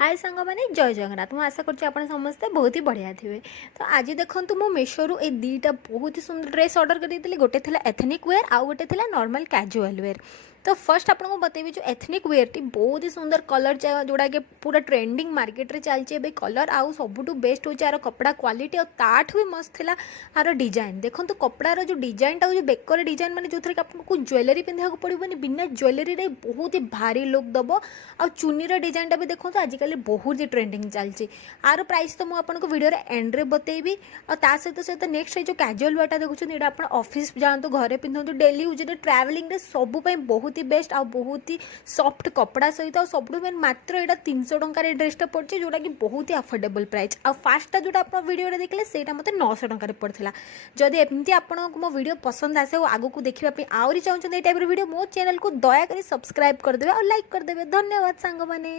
हाय सांग मैंने जय जगन्नाथ मुझे आशा करुँच आप समस्ते बहुत ही बढ़िया थे। तो आज देखो मुझे मेशोरू ए दुईटा बहुत ही सुंदर ड्रेस ऑर्डर कर गोटे थी एथनिक वेयर आउ गोटे थी नॉर्मल कैजुअल वेयर। तो फर्स्ट आपको बतेबी जो एथनिक वेयर टी बहुत ही सुंदर कलर जोड़ा कि पूरा ट्रेंडिंग मार्केट रे चलती कलर आउ सबुठ बेस्ट हो यार कपड़ा क्वालिटी और ताठ भी मस्त थिला यार डिजाइन देखो कपड़ार जो डिजाइन जो बेकर डिजाइन मैंने जो थी आपको ज्वेलरी पिंधा पड़ोनी बिना ज्वेलरी रे बहुत ही भारी लुक दब आ चुनीर डिजाइन भी देखो आजिकल बहुत ही ट्रेंडिंग चलती आर प्राइस तो मुझे वीडियो एंड रे बतेबी और सहित सहित नेक्स्ट जो कैजुअल वेयरटा देखुं ये आप ऑफिस जातु घरे पिंधु डेली यूज ट्रावेलिंग सब बहुत ही बेस्ट आ बहुत ही सॉफ्ट कपड़ा सहित सब मेन मात्र यहाँ 300 टकर ड्रेसटा पड़े जोटा कि बहुत ही अफोर्डेबल प्राइस आ फास्टा जो आप वीडियो देखले से मतलब 900 टकर पड़ता। जदि एमती आपको मो वीडियो पसंद आसे और आगू देखा आहरी चाहते टाइप वीडियो मो चैनल को दयाकोरी सब्सक्राइब करदे और लाइक करदे। धन्यवाद सांग माने।